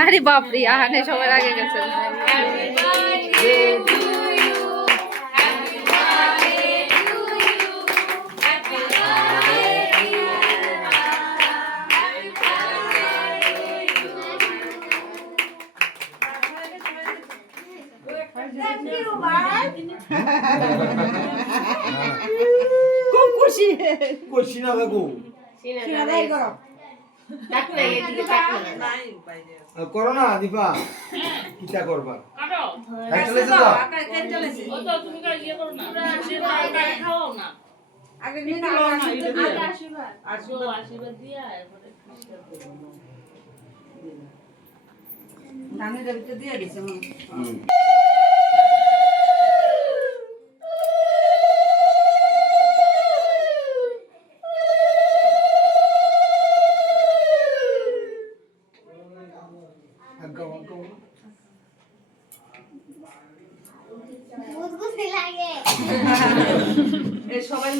আরে বাপরে আহানে সবার আগে গেছে খুব খুশি খুশি না লাগু করো না দীপা কিটা করবা দিয়ে দিছে সবাই